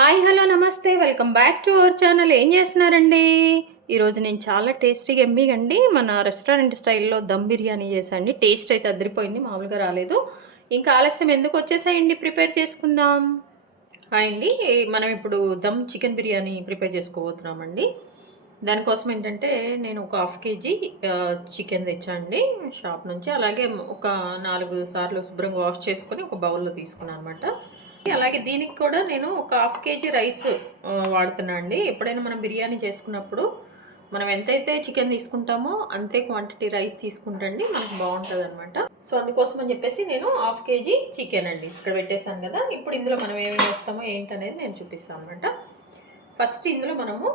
Hi hello నమస్తే welcome back to our channel. ఏం చేస్తున్నారండి? ఈరోజు నేను చాలా టేస్టీగా ఎమ్మీగా అండి మన రెస్టారెంట్ స్టైల్లో దమ్ బిర్యానీ చేశాండి. టేస్ట్ అయితే అదిరిపోయింది, మామూలుగా రాలేదు. ఇంకా ఆలస్యం ఎందుకు, వచ్చేసాయండి ప్రిపేర్ చేసుకుందాం. హాయ్ అండి, మనం ఇప్పుడు దమ్ చికెన్ బిర్యానీ ప్రిపేర్ చేసుకోబోతున్నామండి. దానికోసం ఏంటంటే నేను ఒక హాఫ్ కేజీ చికెన్ తెచ్చాండి షాప్ నుంచి. అలాగే ఒక 4 సార్లు శుభ్రంగా వాష్ చేసుకొని ఒక బౌల్లో తీసుకున్నాను అనమాట. అలాగే దీనికి కూడా నేను ఒక హాఫ్ కేజీ రైస్ వాడుతున్నా అండి. ఎప్పుడైనా మనం బిర్యానీ చేసుకున్నప్పుడు మనం ఎంతైతే చికెన్ తీసుకుంటామో అంతే క్వాంటిటీ రైస్ తీసుకుంటండి, మనకు బాగుంటుంది అనమాట. సో అందుకోసం అని చెప్పేసి నేను హాఫ్ కేజీ చికెన్ అండి ఇక్కడ పెట్టేశాను కదా. ఇప్పుడు ఇందులో మనం ఏమేమి వేస్తామో ఏంటనేది నేను చూపిస్తాను అనమాట. ఫస్ట్ ఇందులో మనము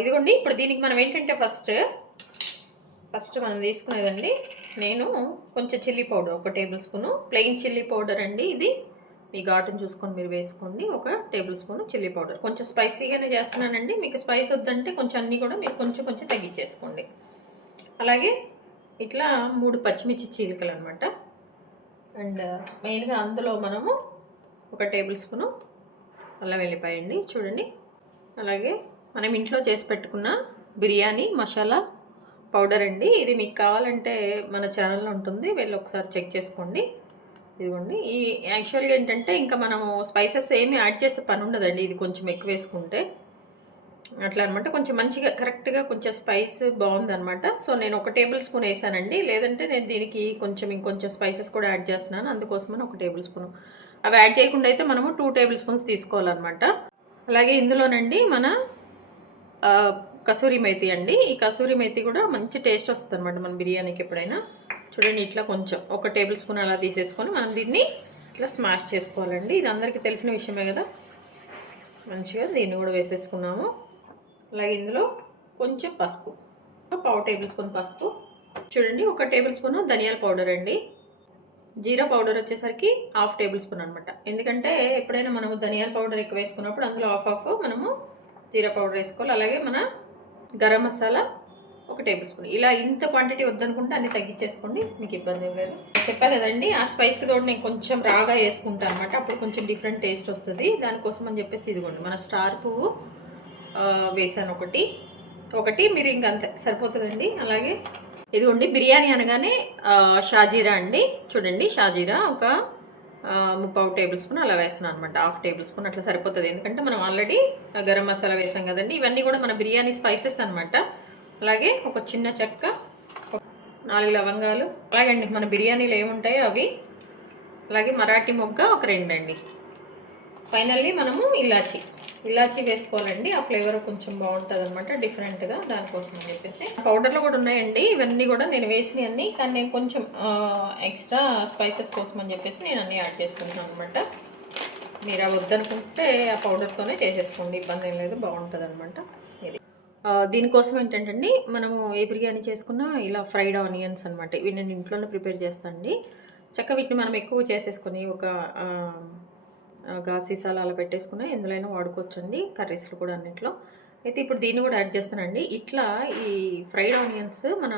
ఇదిగోండి, ఇప్పుడు దీనికి మనం ఏంటంటే ఫస్ట్ మనం తీసుకునేదండి, నేను కొంచెం chilli powder, 1 table spoon plain chilli powder అండి. ఇది మీ ఘాటును చూసుకొని మీరు వేసుకోండి. 1 టేబుల్ స్పూన్ చిల్లీ పౌడర్. కొంచెం స్పైసీగానే చేస్తున్నానండి, మీకు స్పైస్ వద్దంటే కొంచెం అన్నీ కూడా మీరు కొంచెం తగ్గించేసుకోండి. అలాగే ఇట్లా 3 పచ్చిమిర్చి చీలికలు అనమాట. అండ్ మెయిన్గా అందులో మనము 1 టేబుల్ స్పూను అల్లం వెల్లిపాయ అండి, చూడండి. అలాగే మనం ఇంట్లో చేసి పెట్టుకున్న బిర్యానీ మసాలా పౌడర్ అండి. ఇది మీకు కావాలంటే మన ఛానల్లో ఉంటుంది, వెళ్ళి ఒకసారి చెక్ చేసుకోండి. ఇదిగోండి. ఈ యాక్చువల్గా ఏంటంటే ఇంకా మనము స్పైసెస్ ఏమి యాడ్ చేసే పని ఉండదండి, ఇది కొంచెం ఎక్కువ వేసుకుంటే అట్లా అనమాట. కొంచెం మంచిగా కరెక్ట్గా కొంచెం స్పైస్ బాగుందనమాట. సో నేను 1 టేబుల్ స్పూన్ వేసానండి, లేదంటే నేను దీనికి ఇంకొంచెం స్పైసెస్ కూడా యాడ్ చేస్తున్నాను, అందుకోసమని 1 టేబుల్ స్పూన్. అవి యాడ్ చేయకుండా అయితే మనము 2 టేబుల్ స్పూన్స్ తీసుకోవాలన్నమాట. అలాగే ఇందులోనండి మన కసూరి మేతి అండి. ఈ కసూరి మేతి కూడా మంచి టేస్ట్ వస్తుంది అనమాట మన బిర్యానీకి ఎప్పుడైనా. చూడండి, ఇట్లా కొంచెం 1 టేబుల్ స్పూన్ అలా తీసేసుకొని మనం దీన్ని ఇట్లా స్మాష్ చేసుకోవాలండి. ఇది అందరికీ తెలిసిన విషయమే కదా. మంచిగా దీన్ని కూడా వేసేసుకున్నాము. అలాగే ఇందులో కొంచెం పసుపు, 1/2 టేబుల్ స్పూన్ పసుపు. చూడండి, 1 టేబుల్ స్పూన్ ధనియాల పౌడర్ అండి. జీరా పౌడర్ వచ్చేసరికి 1/2 టేబుల్ స్పూన్ అనమాట. ఎందుకంటే ఎప్పుడైనా మనము ధనియాల పౌడర్ ఎక్కువ వేసుకున్నప్పుడు అందులో హాఫ్ మనము జీరా పౌడర్ వేసుకోవాలి. అలాగే మన గరం మసాలా 1 టేబుల్ స్పూన్. ఇలా ఇంత క్వాంటిటీ వద్దనుకుంటే అన్ని తగ్గించేసుకోండి, మీకు ఇబ్బంది ఏం లేదు. చెప్పా కదండి, ఆ స్పైస్కి తోడు నేను కొంచెం రాగా వేసుకుంటాను అనమాట, అప్పుడు కొంచెం డిఫరెంట్ టేస్ట్ వస్తుంది. దానికోసం అని చెప్పేసి ఇదిగోండి మన స్టార్ పువ్వు వేసాను ఒకటి మీరు ఇంక అంతే సరిపోతుందండి. అలాగే ఇదిగోండి, బిర్యానీ అనగానే షాజీరా అండి. చూడండి, షాజీరా ఒక 1/2 టేబుల్ స్పూన్ అలా వేస్తున్నాను అనమాట. 1/2 టేబుల్ స్పూన్ అట్లా సరిపోతుంది, ఎందుకంటే మనం ఆల్రెడీ గరం మసాలా వేసాం కదండి. ఇవన్నీ కూడా మన బిర్యానీ స్పైసెస్ అనమాట. అలాగే ఒక చిన్న చెక్క, 4 లవంగాలు, అలాగే అండి మన బిర్యానీలో ఏముంటాయో అవి. అలాగే మరాఠీ మొగ్గ ఒక 2 అండి. ఫైనల్లీ మనము ఇలాచీ వేసుకోవాలండి, ఆ ఫ్లేవర్ కొంచెం బాగుంటుంది అనమాట డిఫరెంట్గా. దానికోసం అని చెప్పేసి పౌడర్లు కూడా ఉన్నాయండి, ఇవన్నీ కూడా నేను వేసినవన్నీ. కానీ నేను కొంచెం ఎక్స్ట్రా స్పైసెస్ కోసం అని చెప్పేసి నేను అన్నీ యాడ్ చేసుకుంటున్నాను అనమాట. మీరు అవి వద్దనుకుంటే ఆ పౌడర్తోనే చేసేసుకోండి, ఇబ్బంది ఏం లేదు, బాగుంటుంది అనమాట. ఇది దీనికోసం ఏంటంటే మనము ఏ బిర్యానీ చేసుకున్నా ఇలా ఫ్రైడ్ ఆనియన్స్ అనమాట, ఇవి నేను ఇంట్లోనే ప్రిపేర్ చేస్తానండి. చక్కగా వీటిని మనం ఎక్కువ చేసేసుకొని ఒక సీసాలు అలా పెట్టేసుకుని ఎందులోనైనా వాడుకోవచ్చండి, కర్రీస్లో కూడా అన్నిట్లో. అయితే ఇప్పుడు దీన్ని కూడా యాడ్ చేస్తానండి. ఇట్లా ఈ ఫ్రైడ్ ఆనియన్స్ మన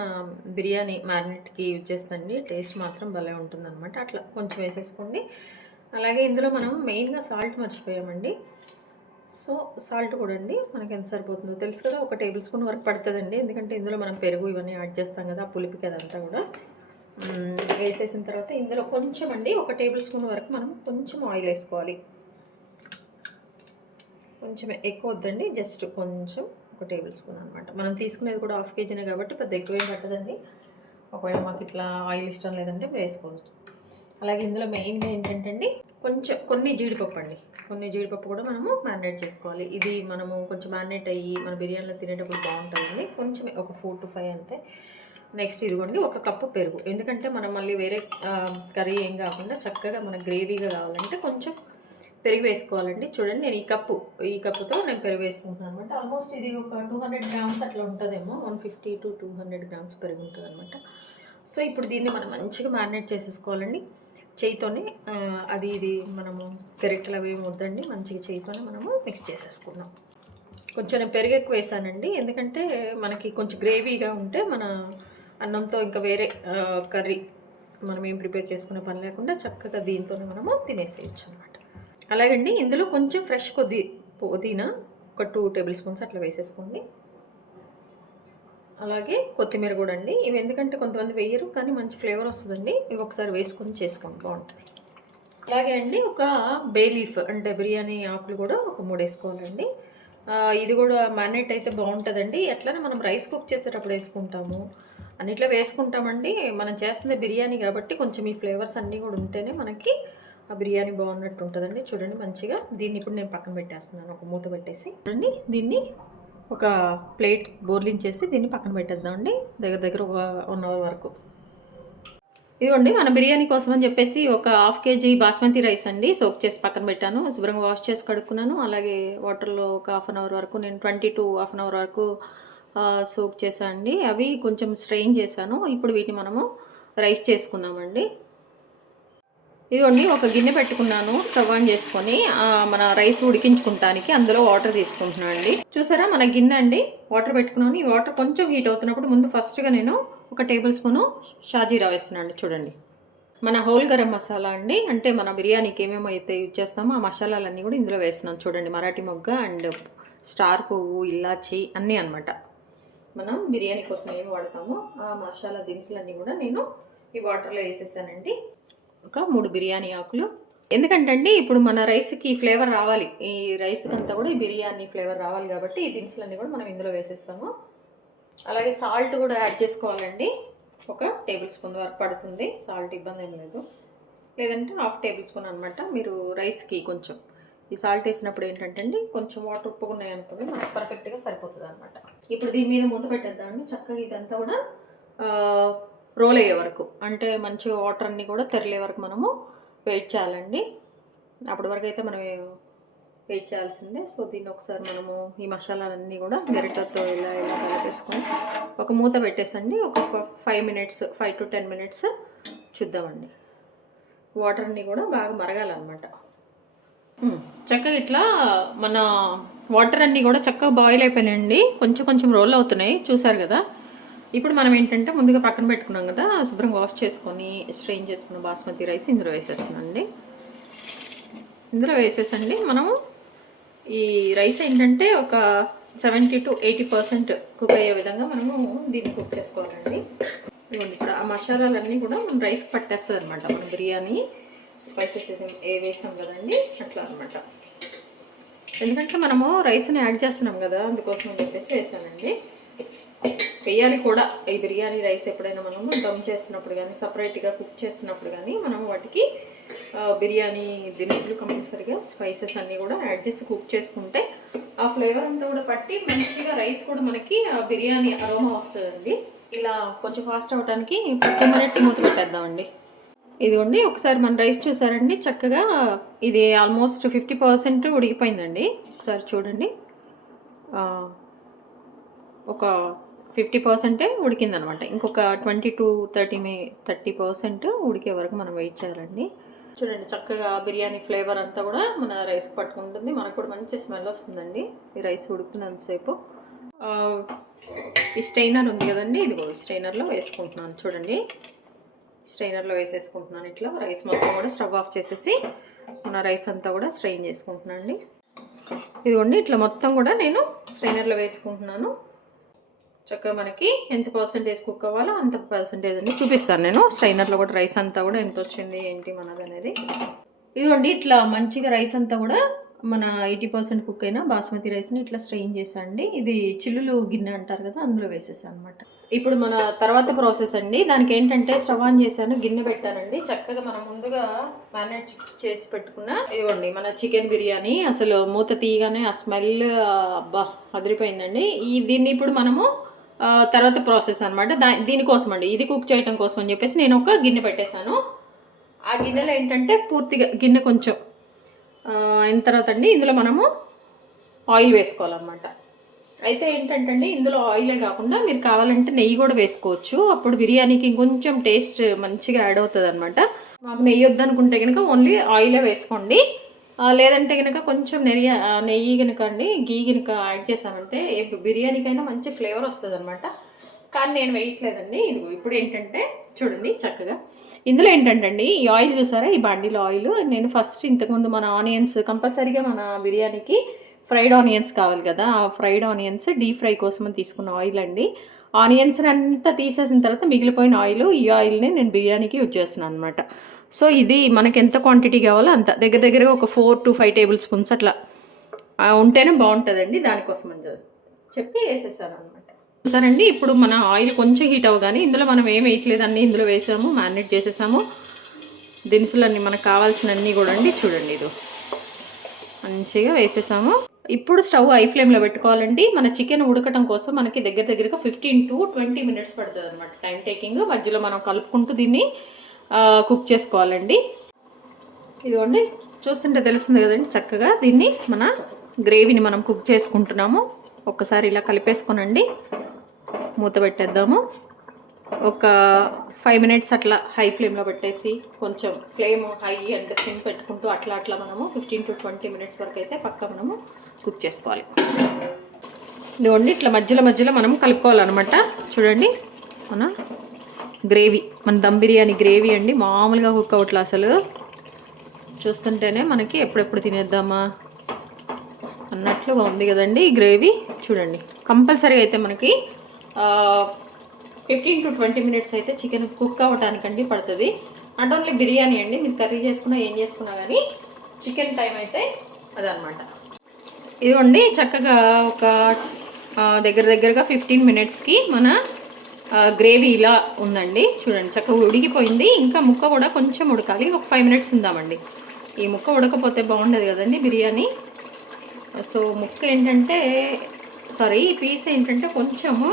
బిర్యానీ మ్యారినేట్కి యూజ్ చేస్తానండి, టేస్ట్ మాత్రం భలే ఉంటుందన్నమాట. అట్లా కొంచెం వేసేసుకోండి. అలాగే ఇందులో మనం మెయిన్గా సాల్ట్ మర్చిపోయామండి. సో సాల్ట్ కూడా అండి మనకి ఎంత సరిపోతుందో తెలుసు కదా, 1 టేబుల్ స్పూన్ వరకు పడుతుందండి. ఎందుకంటే ఇందులో మనం పెరుగు ఇవన్నీ యాడ్ చేస్తాం కదా, ఆ పులిపికి అదంతా కూడా వేసేసిన తర్వాత ఇందులో కొంచెం అండి 1 టేబుల్ స్పూన్ వరకు మనం కొంచెం ఆయిల్ వేసుకోవాలి. కొంచెం ఎక్కువ వద్దండి, జస్ట్ కొంచెం 1 టేబుల్ స్పూన్ అనమాట. మనం తీసుకునేది కూడా హాఫ్ కేజీనే కాబట్టి పెద్ద ఎక్కువేం పట్టదండి. ఒకవేళ మాకు ఇట్లా ఆయిల్ ఇష్టం లేదంటే వేసుకోవచ్చు. అలాగే ఇందులో మెయిన్గా ఏంటంటే కొన్ని జీడిపప్పు అండి, కొన్ని జీడిపప్పు కూడా మనము మ్యారినేట్ చేసుకోవాలి. ఇది మనము కొంచెం మ్యారినేట్ అయ్యి మన బిర్యానీలో తినేటప్పుడు బాగుంటుందండి. కొంచెం ఒక 4 to 5 అంతే. నెక్స్ట్ ఇదిగోండి 1 కప్పు పెరుగు, ఎందుకంటే మనం మళ్ళీ వేరే కర్రీ ఏం కాకుండా చక్కగా మన గ్రేవీగా కావాలంటే కొంచెం పెరుగు వేసుకోవాలండి. చూడండి, నేను ఈ కప్పుతో నేను పెరుగు వేసుకుంటున్నాను అనమాట. ఆల్మోస్ట్ ఇది ఒక 200 గ్రామ్స్ అట్లా ఉంటుందేమో, 150 to 200 గ్రామ్స్ పెరుగు ఉంటుంది అనమాట. సో ఇప్పుడు దీన్ని మనం మంచిగా మ్యారినేట్ చేసేసుకోవాలండి చేయితోనే. ఇది మనము గరిటెలు అవి ఏమి వద్దండి, మంచిగా చేయితోనే మనము మిక్స్ చేసేసుకున్నాం. కొంచెం నేను పెరుగు ఎక్కువ వేసానండి, ఎందుకంటే మనకి కొంచెం గ్రేవీగా ఉంటే మన అన్నంతో ఇంకా వేరే కర్రీ మనం ఏం ప్రిపేర్ చేసుకునే పని లేకుండా చక్కగా దీంతోనే మనము తినేసేయచ్చు అనమాట. అలాగండి ఇందులో కొంచెం ఫ్రెష్ పుదీనా ఒక 2 టేబుల్ స్పూన్స్ అట్లా వేసేసుకోండి. అలాగే కొత్తిమీర కూడా అండి. ఇవి ఎందుకంటే కొంతమంది వేయరు, కానీ మంచి ఫ్లేవర్ వస్తుందండి. ఇవి ఒకసారి వేసుకొని చేసుకోండి, బాగుంటుంది. అలాగే అండి ఒక బే లీఫ్ అంటే బిర్యానీ ఆకులు కూడా ఒక 3 వేసుకోవాలండి. ఇది కూడా మ్యారినేట్ అయితే బాగుంటుందండి. ఎట్లనే మనం రైస్ కుక్ చేసేటప్పుడు వేసుకుంటాము, అన్నిట్లో వేసుకుంటామండి. మనం చేస్తుంది బిర్యానీ కాబట్టి కొంచెం ఈ ఫ్లేవర్స్ అన్నీ కూడా ఉంటేనే మనకి ఆ బిర్యానీ బాగున్నట్టు ఉంటుందండి. చూడండి మంచిగా. దీన్ని ఇప్పుడు నేను పక్కన పెట్టేస్తున్నాను, ఒక మూత పెట్టేసి. చూడండి, దీన్ని ఒక ప్లేట్ బోర్లించేసి దీన్ని పక్కన పెట్టేద్దామండి, దగ్గర దగ్గర ఒక 1 అవర్ వరకు. ఇదిగోండి మన బిర్యానీ కోసం అని చెప్పేసి ఒక 1/2 kg బాస్మతి రైస్ అండి సోక్ చేసి పక్కన పెట్టాను. శుభ్రంగా వాష్ చేసి కడుక్కున్నాను. అలాగే వాటర్లో ఒక 1/2 అవర్ వరకు, నేను 20 to 1/2 అవర్ వరకు సోక్ చేశాను అండి. అవి కొంచెం స్ట్రెయిన్ చేశాను. ఇప్పుడు వీటిని మనము రైస్ చేసుకుందామండి. ఇదిగోండి ఒక గిన్నె పెట్టుకున్నాను స్టవ్ ఆన్ చేసుకొని, మన రైస్ ఉడికించుకుంటానికి అందులో వాటర్ తీసుకుంటున్నాను అండి. చూసారా మన గిన్నె అండి, వాటర్ పెట్టుకున్నాను. ఈ వాటర్ కొంచెం హీట్ అవుతున్నప్పుడు ముందు ఫస్ట్గా నేను ఒక టేబుల్ స్పూను షాజీరా వేస్తున్నాను అండి. చూడండి, మన హోల్ గరం మసాలా అండి, అంటే మన బిర్యానీకి ఏమేమి అయితే యూజ్ చేస్తామో ఆ మసాలాలన్నీ కూడా ఇందులో వేస్తున్నాను. చూడండి, మరాఠీ మొగ్గ అండ్ స్టార్ పువ్వు, ఇలాచి అన్నీ అనమాట. మనం బిర్యానీ కోసం ఏమి వాడతామో ఆ మసాలా దినుసులన్నీ కూడా నేను ఈ వాటర్లో వేసేసానండి. ఒక 3 బిర్యానీ ఆకులు. ఎందుకంటే అండి ఇప్పుడు మన రైస్కి ఫ్లేవర్ రావాలి, ఈ రైస్కి అంతా కూడా ఈ బిర్యానీ ఫ్లేవర్ రావాలి కాబట్టి ఈ దినుసులన్నీ కూడా మనం ఇందులో వేసేస్తాము. అలాగే సాల్ట్ కూడా యాడ్ చేసుకోవాలండి. ఒక టేబుల్ స్పూన్ వరకు పడుతుంది సాల్ట్, ఇబ్బంది ఏం లేదు. లేదంటే 1/2 టేబుల్ స్పూన్ అనమాట. మీరు రైస్కి కొంచెం ఈ సాల్ట్ వేసినప్పుడు ఏంటంటే అండి కొంచెం వాటర్ ఉప్పుగా ఉన్నాయనుకోండి మనకు పర్ఫెక్ట్గా సరిపోతుంది అనమాట. ఇప్పుడు దీని మీద మూత పెట్టేద్దామండి. చక్కగా ఇదంతా కూడా రోల్ అయ్యే వరకు, అంటే మంచిగా వాటర్ అన్నీ కూడా తెరలే వరకు మనము వెయిట్ చేయాలండి. అప్పటి వరకు అయితే మనం వెయిట్ చేయాల్సిందే. సో దీన్ని ఒకసారి మనము ఈ మసాలాలన్నీ కూడా గరిటతో ఇలా కలిపేసుకొని ఒక మూత పెట్టేసండి. ఒక 5 to 10 minutes చూద్దామండి. వాటర్ అన్నీ కూడా బాగా మరగాలన్నమాట. చక్కగా ఇట్లా మన వాటర్ అన్నీ కూడా చక్కగా బాయిల్ అయిపోయినాయండి. కొంచెం కొంచెం రోల్ అవుతున్నాయి, చూసారు కదా. ఇప్పుడు మనం ఏంటంటే ముందుగా పక్కన పెట్టుకున్నాం కదా, శుభ్రంగా వాష్ చేసుకొని స్ట్రెయిన్ చేసుకున్న బాస్మతి రైస్ ఇందులో వేసేస్తున్నాండి. ఇందులో వేసేసండి మనము ఈ రైస్ ఏంటంటే ఒక 70 to 80% కుక్ అయ్యే విధంగా మనము దీన్ని కుక్ చేసుకోవాలండి. ఇప్పుడు ఆ మసాలాలన్నీ కూడా మనం రైస్కి పట్టేస్తుంది అనమాట. మనం బిర్యానీ స్పైసెస్ వేసాం కదండి, అట్లా అనమాట. ఎందుకంటే మనము రైస్ని యాడ్ చేస్తున్నాం కదా, అందుకోసం అని చెప్పేసి వేసానండి. వేయాలి కూడా ఈ బిర్యానీ రైస్ ఎప్పుడైనా మనము దమ్ చేస్తున్నప్పుడు కానీ సపరేట్గా కుక్ చేస్తున్నప్పుడు కానీ మనం వాటికి బిర్యానీ దినుసులు కంపల్సరీగా స్పైసెస్ అన్నీ కూడా యాడ్ చేసి కుక్ చేసుకుంటే ఆ ఫ్లేవర్ అంతా కూడా పట్టి మంచిగా రైస్ కూడా మనకి ఆ బిర్యానీ అరోమా వస్తుందండి. ఇలా కొంచెం ఫాస్ట్ అవ్వడానికి 2 minutes మూత పెట్టేద్దామండి. ఇదిగోండి ఒకసారి మన రైస్ చూసారండి, చక్కగా ఇది ఆల్మోస్ట్ 50% ఉడికిపోయిందండి. ఒకసారి చూడండి, ఒక 50% ఉడికిందనమాట. ఇంకొక 20 to 30% ఉడికే వరకు మనం వెయిట్ చేయాలండి. చూడండి చక్కగా బిర్యానీ ఫ్లేవర్ అంతా కూడా మన రైస్కి పట్టుకుంటుంది. మనకు కూడా మంచి స్మెల్ వస్తుందండి ఈ రైస్ ఉడుకుతున్నంతసేపు. ఈ స్ట్రైనర్ ఉంది కదండి, ఇదిగో స్ట్రైనర్లో వేసుకుంటున్నాను. చూడండి, స్ట్రైనర్లో వేసేసుకుంటున్నాను. ఇట్లా రైస్ మొత్తం కూడా స్టవ్ ఆఫ్ చేసేసి మన రైస్ అంతా కూడా స్ట్రెయిన్ చేసుకుంటున్నాను అండి. ఇదిగోండి ఇట్లా మొత్తం కూడా నేను స్ట్రైనర్లో వేసుకుంటున్నాను. చక్కగా మనకి ఎంత పర్సెంటేజ్ కుక్ అవ్వాలో అంత పర్సెంటేజ్ అని చూపిస్తాను నేను. స్ట్రైనర్లో కూడా రైస్ అంతా కూడా ఎంత వచ్చింది ఏంటి మనది అనేది. ఇదిగోండి ఇట్లా మంచిగా రైస్ అంతా కూడా మన 80% కుక్ అయిన బాస్మతి రైస్ని ఇట్లా స్ట్రెయిన్ చేసాండి. ఇది చిల్లులు గిన్నె అంటారు కదా, అందులో వేసేసాను అనమాట. ఇప్పుడు మన తర్వాత ప్రాసెస్ అండి. దానికి ఏంటంటే స్టవ్ ఆన్ చేశాను, గిన్నె పెట్టానండి. చక్కగా మనం ముందుగా మ్యారినేట్ చేసి పెట్టుకున్న ఇదిగోండి మన చికెన్ బిర్యానీ. అసలు మూత తీయగానే ఆ స్మెల్ అబ్బా అదిరిపోయిందండి. దీన్ని ఇప్పుడు మనము తర్వాత ప్రాసెస్ అనమాట. దీనికోసం అండి, ఇది కుక్ చేయడం కోసం అని చెప్పేసి నేను ఒక గిన్నె పెట్టేశాను. ఆ గిన్నెలో ఏంటంటే పూర్తిగా గిన్నె కొంచెం అయిన తర్వాత అండి ఇందులో మనము ఆయిల్ వేసుకోవాలన్నమాట. అయితే ఏంటంటే అండి ఇందులో ఆయిలే కాకుండా మీరు కావాలంటే నెయ్యి కూడా వేసుకోవచ్చు. అప్పుడు బిర్యానీకి ఇంకొంచెం టేస్ట్ మంచిగా యాడ్ అవుతుంది అనమాట. మాకు నెయ్యి వద్దనుకుంటే కనుక ఓన్లీ ఆయిలే వేసుకోండి. లేదంటే కనుక కొంచెం నెయ్యి కనుక అండి గీ కనుక యాడ్ చేసామంటే బిర్యానీకైనా మంచి ఫ్లేవర్ వస్తుంది అనమాట. కానీ నేను వేయట్లేదండి. ఇదిగో ఇప్పుడు ఏంటంటే చూడండి చక్కగా ఇందులో ఏంటంటే అండి ఈ ఆయిల్ చూసారా, ఈ బండిలో ఆయిల్ నేను ఫస్ట్ ఇంతకుముందు మన ఆనియన్స్ కంపల్సరీగా మన బిర్యానీకి ఫ్రైడ్ ఆనియన్స్ కావాలి కదా, ఆ ఫ్రైడ్ ఆనియన్స్ డీప్ ఫ్రై కోసం తీసుకున్న ఆయిల్ అండి. ఆనియన్స్ అంతా తీసేసిన తర్వాత మిగిలిపోయిన ఆయిల్, ఈ ఆయిల్ని నేను బిర్యానీకి యూజ్ చేస్తున్నాను అనమాట. సో ఇది మనకి ఎంత క్వాంటిటీ కావాలో అంత దగ్గరగా ఒక 4 to 5 టేబుల్ స్పూన్స్ అట్లా ఉంటేనే బాగుంటుందండి. దానికోసం అని చెప్పి వేసేసాను అనమాట. చూసారండి ఇప్పుడు మన ఆయిల్ కొంచెం హీట్ అవ్వగానే ఇందులో మనం ఏం వేయట్లేదండి, ఇందులో వేసాము, మ్యారినేట్ చేసేసాము దినుసులన్నీ మనకు కావాల్సినవన్నీ కూడా అండి. చూడండి ఇది మంచిగా వేసేసాము. ఇప్పుడు స్టవ్ హై ఫ్లేమ్లో పెట్టుకోవాలండి. మన చికెన్ ఉడకటం కోసం మనకి దగ్గరగా 15 to 20 మినిట్స్ పడుతుంది అనమాట టైం టేకింగ్. మధ్యలో మనం కలుపుకుంటూ దీన్ని కుక్ చేసుకోవాలండి. ఇదిగోండి చూస్తుంటే తెలుస్తుంది కదండి చక్కగా దీన్ని మన గ్రేవీని మనం కుక్ చేసుకుంటున్నాము. ఒక్కసారి ఇలా కలిపేసుకోనండి, మూత పెట్టేద్దాము. ఒక 5 మినిట్స్ అట్లా హై ఫ్లేమ్లో పెట్టేసి కొంచెం ఫ్లేమ్ హై అండ్ సిమ్ పెట్టుకుంటూ అట్లా మనము 15 to 20 మినిట్స్ వరకు అయితే పక్క మనము కుక్ చేసుకోవాలి. ఇదిగోండి ఇట్లా మధ్యలో మనం కలుపుకోవాలన్నమాట. చూడండి మన గ్రేవీ, మన దమ్ బిర్యానీ గ్రేవీ అండి, మామూలుగా కుక్ అవట్లా అసలు. చూస్తుంటేనే మనకి ఎప్పుడెప్పుడు తినేద్దామా అన్నట్లుగా ఉంది కదండి ఈ గ్రేవీ. చూడండి కంపల్సరీగా అయితే మనకి 15 to 20 మినిట్స్ అయితే చికెన్ కుక్ అవ్వటానికండి పడుతుంది. నాట్ ఓన్లీ బిర్యానీ అండి, మీరు కర్రీ చేసుకున్నా ఏం చేసుకున్నా కానీ చికెన్ టైం అయితే అదనమాట. ఇదిగోండి చక్కగా ఒక దగ్గరగా 15 మినిట్స్కి మన గ్రేవీ ఇలా ఉందండి. చూడండి చక్కగా ఉడికిపోయింది. ఇంకా ముక్క కూడా కొంచెం ఉడకాలి, ఒక 5 మినిట్స్ ఉందామండి. ఈ ముక్క ఉడకపోతే బాగుండదు కదండి బిర్యానీ. సో ముక్క ఏంటంటే ఈ పీస్ ఏంటంటే కొంచెము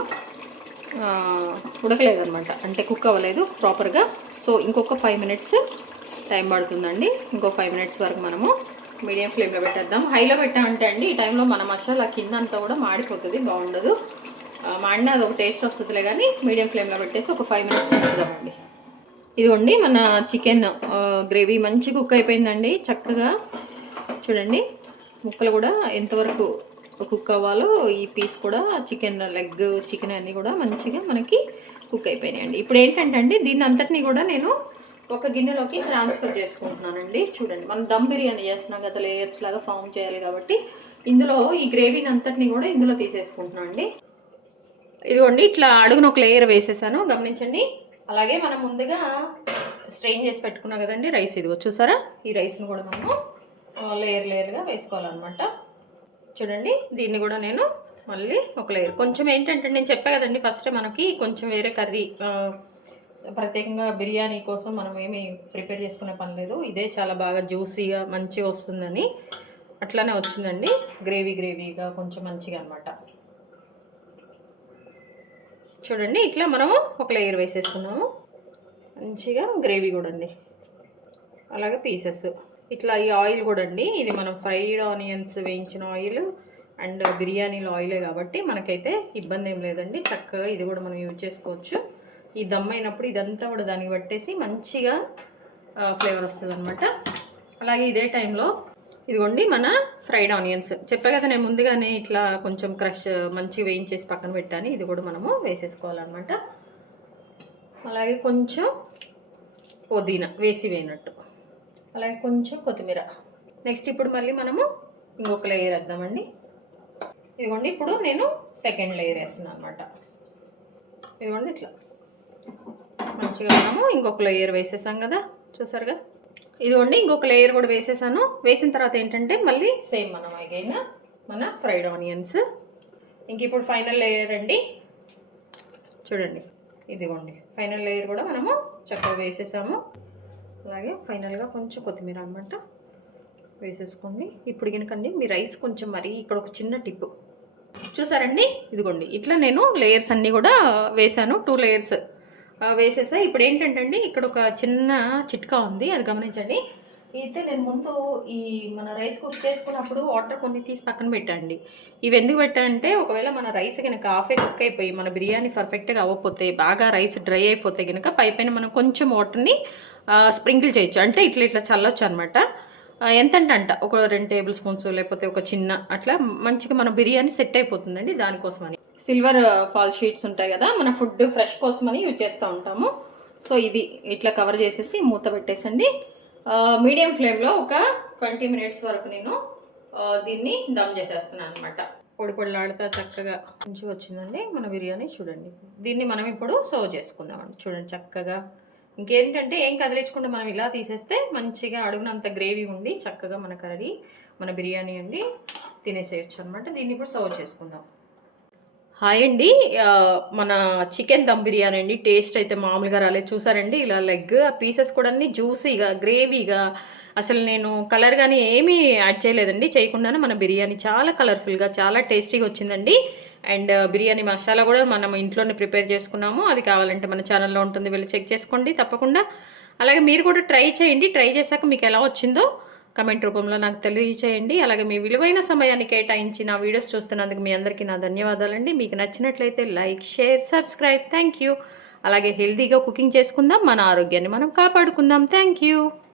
ఉడకలేదన్నమాట, అంటే కుక్ అవ్వలేదు ప్రాపర్గా. సో ఇంకొక 5 మినిట్స్ టైం పడుతుందండి. ఇంకో 5 మినిట్స్ వరకు మనము మీడియం ఫ్లేమ్లో పెట్టేద్దాం. హైలో పెట్టామంటే అండి ఈ టైంలో మన మసాలా కింద అంతా కూడా మాడిపోతుంది, బాగుండదు. మాడినా అది ఒక టేస్ట్ వస్తుందిలే, కానీ మీడియం ఫ్లేమ్లో పెట్టేసి ఒక 5 మినిట్స్ ఉంచుదామండి. ఇదిగోండి మన చికెన్ గ్రేవీ మంచి కుక్ అయిపోయిందండి చక్కగా. చూడండి ముక్కలు కూడా ఎంతవరకు కుక్ అవ్వాలో, ఈ పీస్ కూడా చికెన్ లెగ్ చికెన్ అన్నీ కూడా మంచిగా మనకి కుక్ అయిపోయినాయండి. ఇప్పుడు ఏంటంటే అండి దీన్ని అంతటినీ కూడా నేను ఒక గిన్నెలోకి ట్రాన్స్ఫర్ చేసుకుంటున్నానండి. చూడండి మనం దమ్ బిర్యానీ చేస్తున్నాం కదా, లేయర్స్ లాగా ఫామ్ చేయాలి కాబట్టి ఇందులో ఈ గ్రేవీని అంతటినీ కూడా ఇందులో తీసేసుకుంటున్నాను అండి. ఇదిగోండి ఇట్లా అడుగున ఒక లేయర్ వేసేసాను, గమనించండి. అలాగే మనం ముందుగా స్ట్రెయిన్ చేసి పెట్టుకున్నాం కదండి రైస్, ఇదిగో చూసారా, ఈ రైస్ని కూడా మనము లేయర్గా వేసుకోవాలన్నమాట. చూడండి దీన్ని కూడా నేను మళ్ళీ ఒక లేయర్ కొంచెం ఏంటంటే నేను చెప్పా కదండి ఫస్ట్ మనకి కొంచెం వేరే కర్రీ ప్రత్యేకంగా బిర్యానీ కోసం మనం ఏమి ప్రిపేర్ చేసుకునే పని లేదు. ఇదే చాలా బాగా జ్యూసీగా మంచిగా వస్తుందని అట్లానే వచ్చిందండి. గ్రేవీగా కొంచెం మంచిగా అనమాట. చూడండి ఇట్లా మనము ఒక లేయర్ వేసేసుకున్నాము మంచిగా గ్రేవీ కూడా అండి. అలాగే పీసెస్ ఇట్లా ఈ ఆయిల్ కూడా అండి, ఇది మనం ఫ్రైడ్ ఆనియన్స్ వేయించిన ఆయిల్ అండ్ బిర్యానీలో ఆయిలే కాబట్టి మనకైతే ఇబ్బంది ఏం లేదండి. చక్కగా ఇది కూడా మనం యూజ్ చేసుకోవచ్చు. ఈ దమ్ అయినప్పుడు ఇదంతా కూడా దానికి పట్టేసి మంచిగా ఫ్లేవర్ వస్తుంది అనమాట. అలాగే ఇదే టైంలో ఇదిగోండి మన ఫ్రైడ్ ఆనియన్స్ చెప్పా కదా నేను ముందుగానే ఇట్లా కొంచెం క్రష్ మంచిగా వేయించేసి పక్కన పెట్టాను, ఇది కూడా మనము వేసేసుకోవాలన్నమాట. అలాగే కొంచెం పుదీనా వేసి వేయనట్టు, అలాగే కొంచెం కొత్తిమీర. నెక్స్ట్ ఇప్పుడు మళ్ళీ మనము ఇంకొక లేయర్ వేద్దామండి. ఇదిగోండి ఇప్పుడు నేను సెకండ్ లేయర్ వేస్తున్నాను అనమాట. ఇదిగోండి ఇట్లా మంచిగా మనము ఇంకొక లేయర్ వేసేసాం కదా, చూసారుగా. ఇదిగోండి ఇంకొక లేయర్ కూడా వేసేసాను. వేసిన తర్వాత ఏంటంటే మళ్ళీ సేమ్ మనం అగైన్ మన ఫ్రైడ్ ఆనియన్స్. ఇంక ఇప్పుడు ఫైనల్ లేయర్ అండి. చూడండి ఇదిగోండి ఫైనల్ లేయర్ కూడా మనము చక్కగా వేసేసాము. అలాగే ఫైనల్గా కొంచెం కొత్తిమీర అన్నమాట వేసేసుకోండి. ఇప్పుడు కనుకండి మీ రైస్ కొంచెం మరి ఇక్కడ ఒక చిన్న టిప్ చూసారండి. ఇదిగోండి ఇట్లా నేను లేయర్స్ అన్నీ కూడా వేసాను, 2 లేయర్స్ వేసేసా. ఇప్పుడు ఏంటంటే అండి ఇక్కడ ఒక చిన్న చిట్కా ఉంది, అది గమనించండి. అయితే నేను ముందు ఈ మన రైస్ కుక్ చేసుకున్నప్పుడు వాటర్ కొన్ని తీసి పక్కన పెట్టండి. ఇవి ఎందుకు పెట్టానంటే ఒకవేళ మన రైస్ కనుక హాఫే కుక్ అయిపోయి మన బిర్యానీ పర్ఫెక్ట్గా అవ్వకపోతే, బాగా రైస్ డ్రై అయిపోతే కనుక పైన మనం కొంచెం వాటర్ని స్ప్రింకిల్ చేయొచ్చు, అంటే ఇట్లా చల్లొచ్చు అనమాట. ఎంతంటే ఒక 2 టేబుల్ స్పూన్స్ లేకపోతే ఒక చిన్న అట్లా మంచిగా మన బిర్యానీ సెట్ అయిపోతుందండి. దానికోసమని సిల్వర్ ఫాల్ షీట్స్ ఉంటాయి కదా, మన ఫుడ్ ఫ్రెష్ కోసమని యూజ్ చేస్తూ ఉంటాము. సో ఇది ఇట్లా కవర్ చేసేసి మూత పెట్టేసండి. మీడియం ఫ్లేమ్లో ఒక 20 మినిట్స్ వరకు నేను దీన్ని దమ్ చేసేస్తున్నాను అనమాట. పొడి పొడిలాడుతా చక్కగా మంచిగా వచ్చిందండి మన బిర్యానీ. చూడండి, దీన్ని మనం ఇప్పుడు సర్వ్ చేసుకుందామండి. చూడండి చక్కగా, ఇంకేంటంటే ఏం కదిలించకుండా మనం ఇలా తీసేస్తే మంచిగా అడుగునంత గ్రేవీ ఉండి చక్కగా మన కర్రీ, మన బిర్యానీ అండి తినేసేయచ్చు అనమాట. దీన్ని ఇప్పుడు సర్వ్ చేసుకుందాం. హాయ్ అండి, మన చికెన్ దమ్ బిర్యానీ అండి. టేస్ట్ అయితే మామూలుగా రాలేదు. చూసారండి, ఇలా లెగ్ పీసెస్ కూడా అన్ని జ్యూసీగా గ్రేవీగా, అసలు నేను కలర్ కానీ ఏమీ యాడ్ చేయలేదండి. చేయకుండానే మన బిర్యానీ చాలా కలర్ఫుల్గా చాలా టేస్టీగా వచ్చిందండి. అండ్ బిర్యానీ మసాలా కూడా మనం ఇంట్లోనే ప్రిపేర్ చేసుకున్నాము. అది కావాలంటే మన ఛానల్లో ఉంటుంది, వెళ్ళి చెక్ చేసుకోండి తప్పకుండా. అలాగే మీరు కూడా ట్రై చేయండి. ట్రై చేశాక మీకు ఎలా వచ్చిందో కమెంట్ రూపంలో నాకు తెలియచేయండి. అలాగే మీ విలువైన సమయాన్ని కేటాయించి నా వీడియోస్ చూస్తున్నందుకు మీ అందరికీ నా ధన్యవాదాలండి. మీకు నచ్చినట్లయితే like, share, subscribe. Thank you. అలాగే హెల్తీగా కుకింగ్ చేసుకుందాం, మన ఆరోగ్యాన్ని మనం కాపాడుకుందాం. Thank you.